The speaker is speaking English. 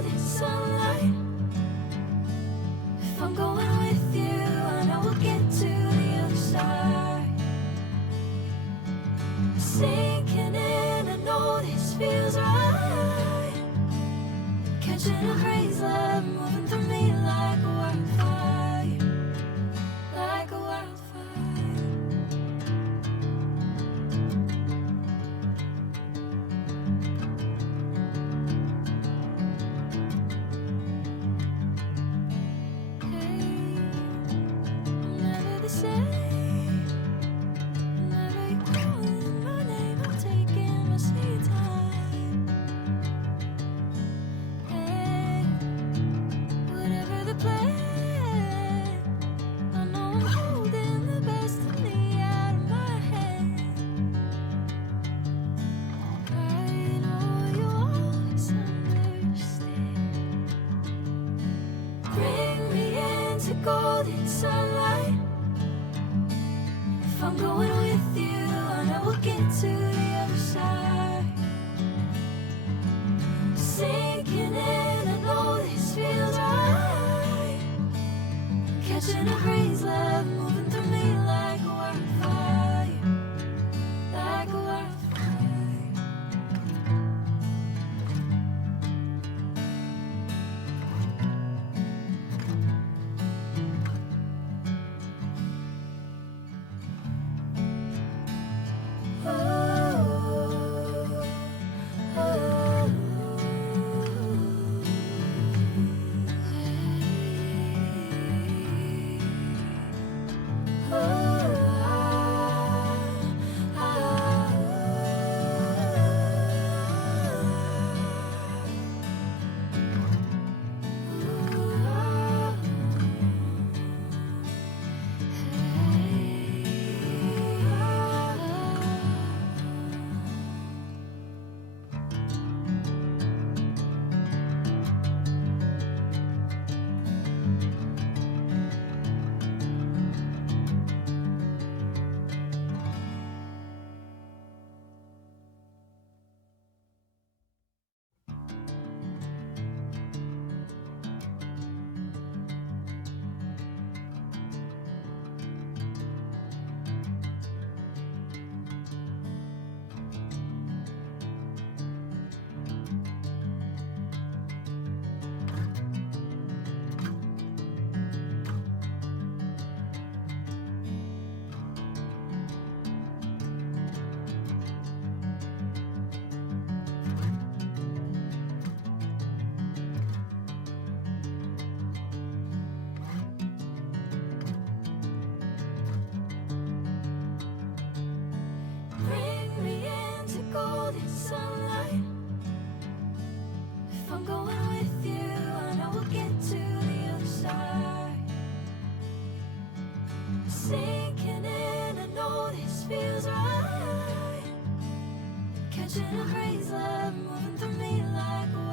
golden sunlight. If I'm going with you, I know we'll get to the other side. Sinking in, I know this feels right. Catching a breeze, love moving through me like a wildfire, like a wildfire. Never the same. Whenever you're calling my name, I'm taking my sweet time. Hey, whatever the plan, I know I'm holding the best of me out of my hand. I know you'll always understand. Bring me into golden sunlight. If I'm going with you, I know we'll get to the other side. Sinking in, I know this feels right. Catching a breeze, love moving through me like a wildfire, like a wildfire. Bring me into golden sunlight. If I'm going with you, I know we'll get to the other side. Sinking in, I know this feels right. Catching a breeze, love moving through me like a